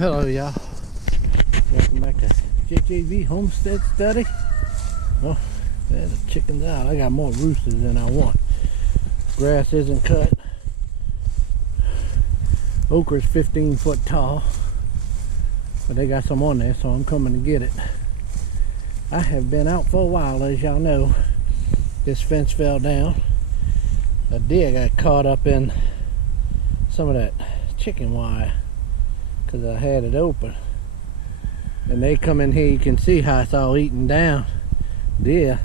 Hello y'all, welcome back to JJV Homestead Study. Oh, there's the chickens out. I got more roosters than I want. Grass isn't cut. Okra's 15 foot tall, but they got some on there, so I'm coming to get it. I have been out for a while, as y'all know. This fence fell down. A deer got caught up in some of that chicken wire because I had it open, and they come in here. You can see how it's all eaten down. Deer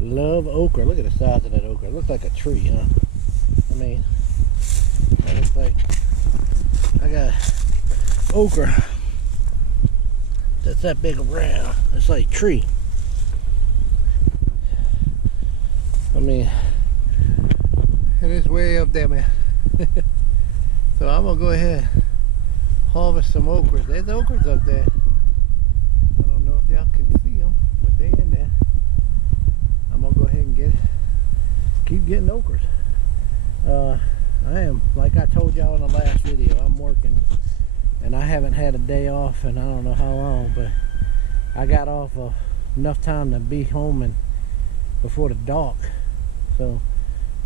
love okra. Look at the size of that okra. It looks like a tree, huh? I mean, that looks like I got okra that's that big around. It's like a tree. I mean, it is way up there, man. So I'm gonna go ahead and harvest some okras. There's okras up there. I don't know if y'all can see them, but they're in there. I'm gonna go ahead and keep getting okras. I am, like I told y'all in the last video, I'm working and I haven't had a day off and I don't know how long, but I got off enough time to be home and before the dark. So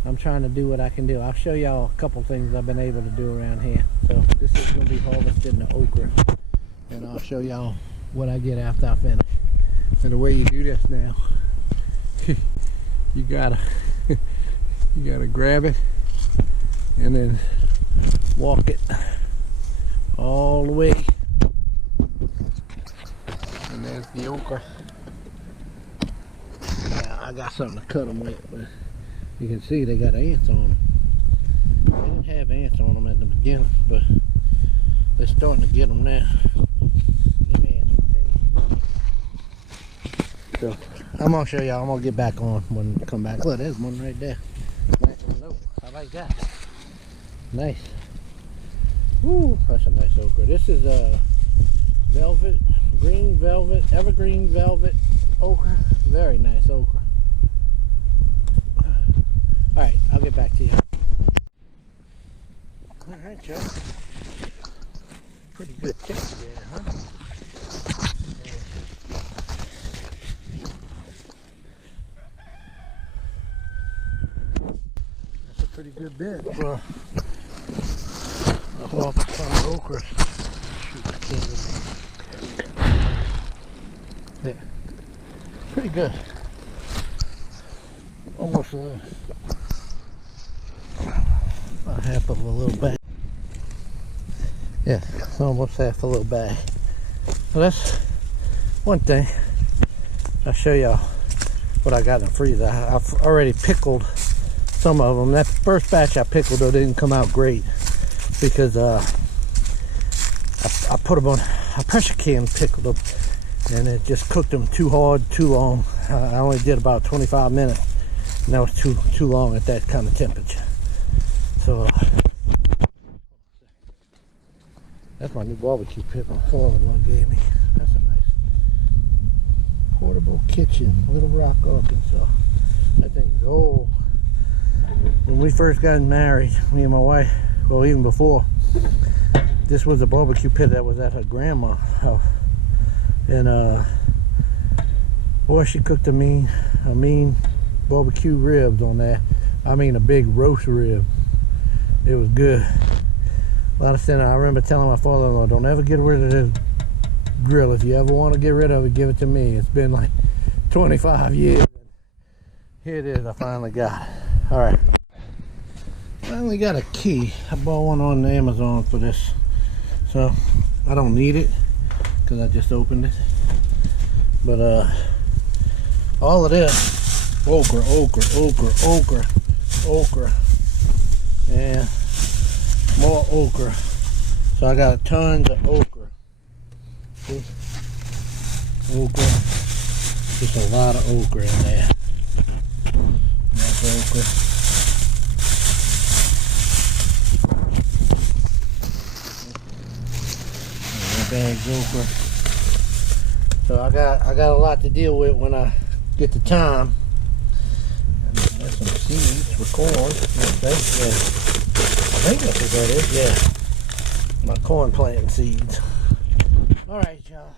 I'm trying to do what I can do. I'll show y'all a couple things I've been able to do around here. So this is going to be harvesting the okra, and I'll show y'all what I get after I finish. And the way you do this now, you gotta grab it and then walk it all the way, and there's the okra. Now I got something to cut them with, but you can see they got ants on them. They didn't have ants on them at the beginning, but they're starting to get them now. Them ants will tame you. So I'm gonna show y'all. I'm gonna get back on when I come back. Look, there's one right there. I like that. Nice. Woo, that's a nice okra. This is a velvet, green velvet, evergreen velvet okra. Very nice okra. Alright, I'll get back to you. Alright, Joe. Pretty good chicken there, huh? That's a pretty good bit for a harvest on the okra. Shoot, I can't get it. There. Pretty good. Almost half of a little bag. Yeah, almost half a little bag. So that's one thing. I'll show y'all what I got in the freezer. I've already pickled some of them. That first batch I pickled though didn't come out great because I put them on, I pressure can pickled them, and it just cooked them too hard, too long. I only did about 25 minutes, and that was too long at that kind of temperature. So that's my new barbecue pit my father-in-law gave me. That's a nice portable kitchen, Little Rock, Arkansas. That thing's old. When we first got married, me and my wife, well, even before, this was a barbecue pit that was at her grandma's house, and boy, she cooked a mean barbecue ribs on that. I mean, a big roast rib. It was good. A lot of sin. I remember telling my father-in-law, don't ever get rid of this grill. If you ever want to get rid of it, give it to me. It's been like 25 years. Here it is. I finally got it. All right. Finally got a key. I bought one on Amazon for this. So I don't need it because I just opened it. But all of this, okra, and more okra. So I got tons of okra. See? Okra. Just a lot of okra in there. That's okra. Bags okra. So I got a lot to deal with when I get the time. There's some seeds for corn. I think that's what that is. Yeah, my corn planting seeds. All right, y'all.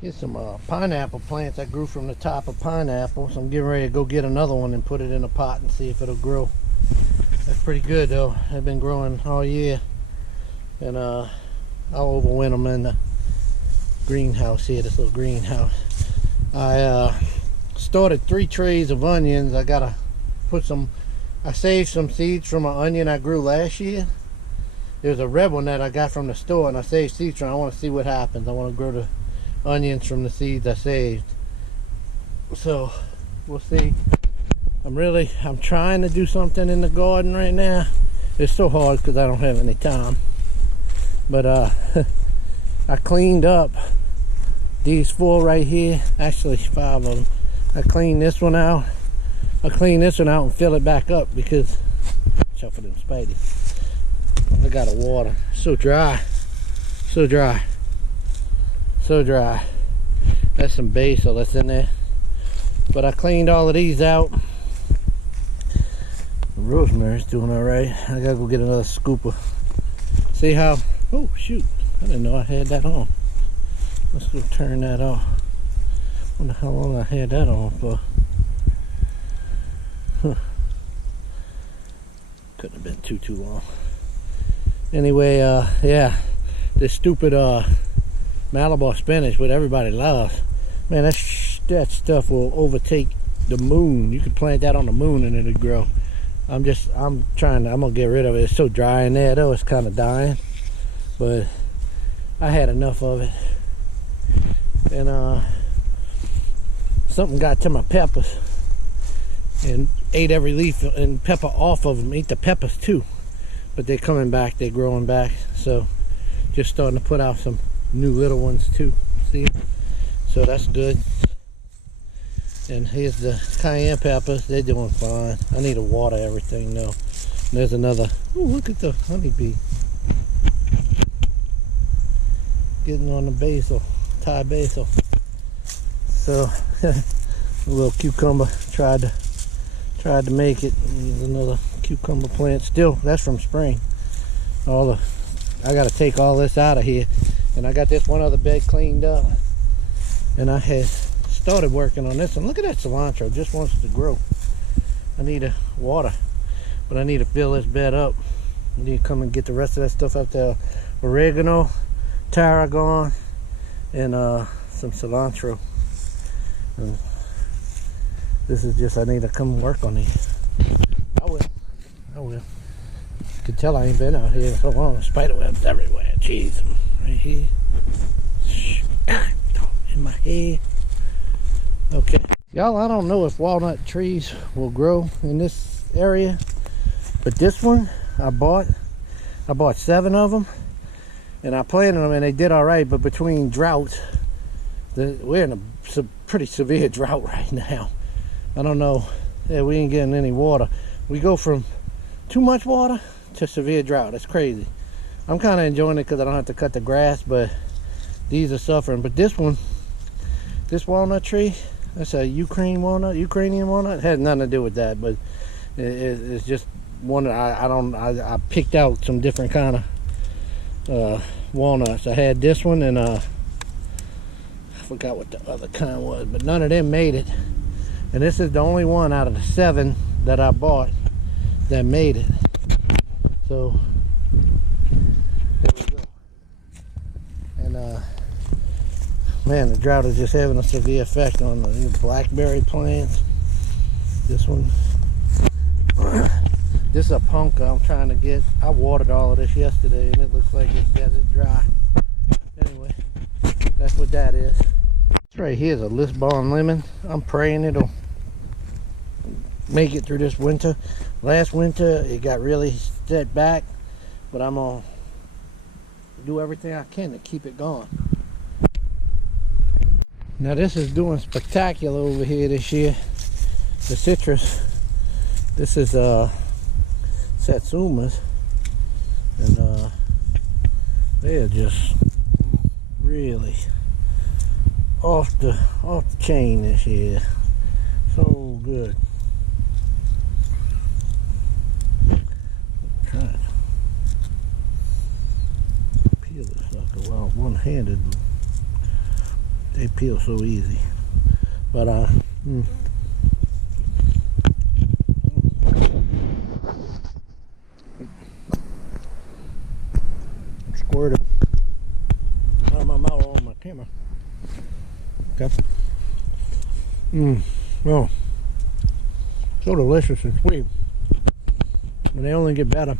Here's some pineapple plants I grew from the top of pineapples. I'm getting ready to go get another one and put it in a pot and see if it'll grow. That's pretty good though. They've been growing all year, and I'll overwinter them in the greenhouse here, this little greenhouse. I started 3 trays of onions. I gotta put some, I saved some seeds from an onion I grew last year. There's a red one that I got from the store, and I saved seeds from it. I want to see what happens. I want to grow the onions from the seeds I saved. So we'll see. I'm trying to do something in the garden right now. It's so hard because I don't have any time. But I cleaned up these 4 right here, actually 5 of them. I cleaned this one out. I clean this one out and fill it back up because watch out for them spiders. I got a water. So dry. So dry. So dry. That's some basil that's in there. But I cleaned all of these out. The rosemary's doing alright. I gotta go get another scooper. See how, oh shoot, I didn't know I had that on. Let's go turn that off. Wonder how long I had that on for. Huh. Couldn't have been too long. Anyway, yeah, this stupid Malabar spinach, what everybody loves, man, that stuff will overtake the moon. You could plant that on the moon and it'll grow. I'm gonna get rid of it. It's so dry in there though, it's kind of dying, but I had enough of it. And something got to my peppers and ate every leaf and pepper off of them. Ate the peppers too, but they're coming back, they're growing back. So just starting to put out some new little ones too. See, so that's good. And here's the cayenne peppers. They're doing fine. I need to water everything though. And there's another. Oh, look at the honeybee getting on the basil, Thai basil. So a little cucumber tried to make it. Here's another cucumber plant. Still, that's from spring. I got to take all this out of here. And I got this one other bed cleaned up. And I had started working on this one. Look at that cilantro, just wants to grow. I need to water, but I need to fill this bed up. I need to come and get the rest of that stuff up there. Oregano, tarragon, and some cilantro. And this is just, I need to come work on these. I will. You can tell I ain't been out here so long. Spider webs everywhere. Jeez, right here. In my head. Okay, y'all, I don't know if walnut trees will grow in this area, but this one I bought 7 of them, and I planted them and they did all right. But between droughts, we're in a pretty severe drought right now. I don't know. Yeah, we ain't getting any water. We go from too much water to severe drought. It's crazy. I'm kind of enjoying it because I don't have to cut the grass, but these are suffering. But this one, this walnut tree, that's a Ukrainian walnut. It has nothing to do with that, but it's just one. I picked out some different kind of walnuts. I had this one, and I forgot what the other kind was, but none of them made it. And this is the only one out of the 7 that I bought that made it. So there we go. And man, the drought is just having a severe effect on the blackberry plants. This one, this is a punka I'm trying to get. I watered all of this yesterday and it looks like it's desert dry. Anyway, that's what that is. This right here is a Lisbon lemon. I'm praying it'll make it through this winter. Last winter it got really set back, but I'm gonna do everything I can to keep it going. Now this is doing spectacular over here this year. The citrus. This is satsumas, and they're just really off the chain this year. So good. I'm trying to peel this sucker while one-handed. They peel so easy. But squirted out of my mouth on my camera. Okay. Oh, so delicious and sweet. And they only get better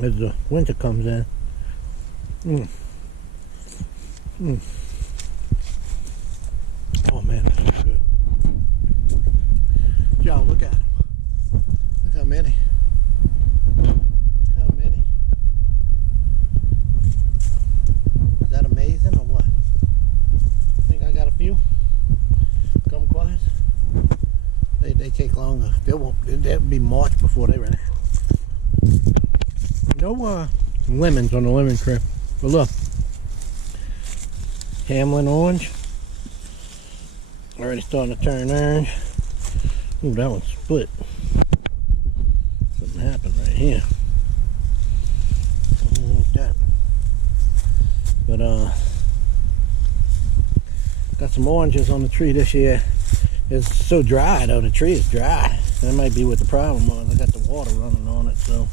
as the winter comes in. Oh man, that's so good. Y'all, look at them. Look how many. Look how many. Is that amazing or what? Think I got a few? Kumquats? They take longer. They'll be March before they ready. No lemons on the lemon tree. But look. Hamlin orange. Already starting to turn orange. Ooh, that one's split. Something happened right here. Something like that. But got some oranges on the tree this year. It's so dry though, the tree is dry. That might be what the problem was. I got the water running on it, so I'm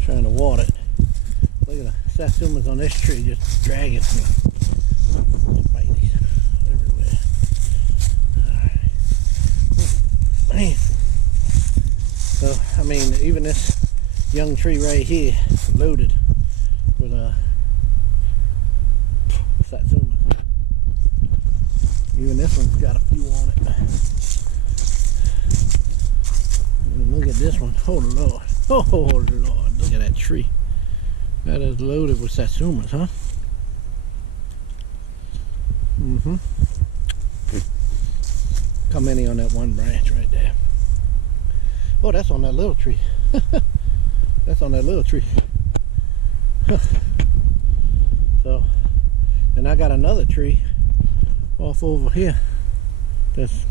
trying to water it. Look at the satsumas on this tree just dragging. Spidey's everywhere. Alright. Man. So, I mean, even this young tree right here, loaded with satsumas. Even this one's got a few on it. And look at this one. Oh Lord. Oh Lord. Look at that tree. That is loaded with satsumas, huh? How many on that one branch right there? Oh, that's on that little tree. That's on that little tree. So, and I got another tree off over here. That's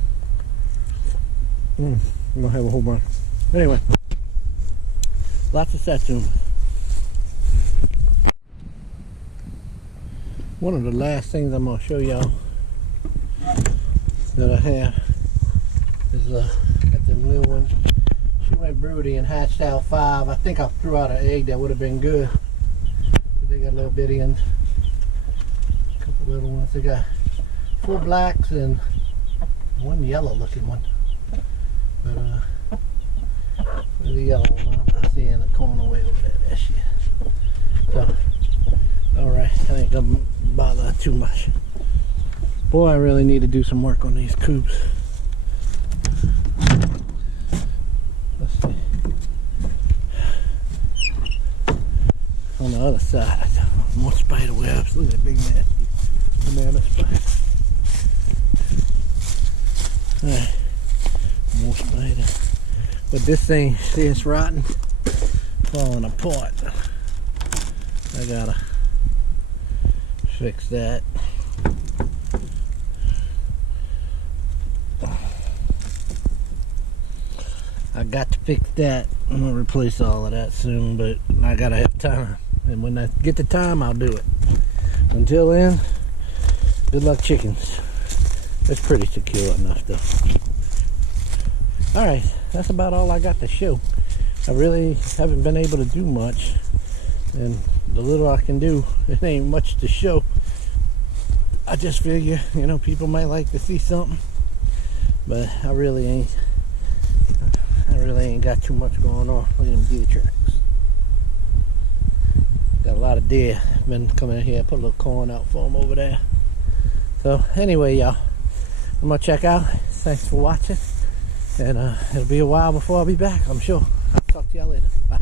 I'm gonna have a whole bunch. Anyway, lots of satsuma. One of the last things I'm gonna show y'all that I have is got them little ones. She went broody and hatched out 5. I think I threw out an egg that would have been good. They got little bitty ones. A couple little ones. They got 4 blacks and 1 yellow looking one. But where's the yellow one? I see in the corner way over there. There she is. So, alright, I ain't gonna bother too much. Boy, I really need to do some work on these coops. Let's see. On the other side, more spider webs. Look at that big nasty banana spider. Alright, more spider. But this thing, see, it's rotten, falling apart. I gotta fix that. I got to fix that. I'm gonna replace all of that soon, but I gotta have time. And when I get the time, I'll do it. Until then, good luck chickens. It's pretty secure enough though. Alright, that's about all I got to show. I really haven't been able to do much. And the little I can do, it ain't much to show. I just figure, you know, people might like to see something. But I really ain't got too much going on. Look at them deer tracks. Got a lot of deer been coming in here. Put a little corn out for them over there. So anyway, y'all, I'm gonna check out. Thanks for watching. And it'll be a while before I'll be back, I'm sure. I'll talk to y'all later. Bye.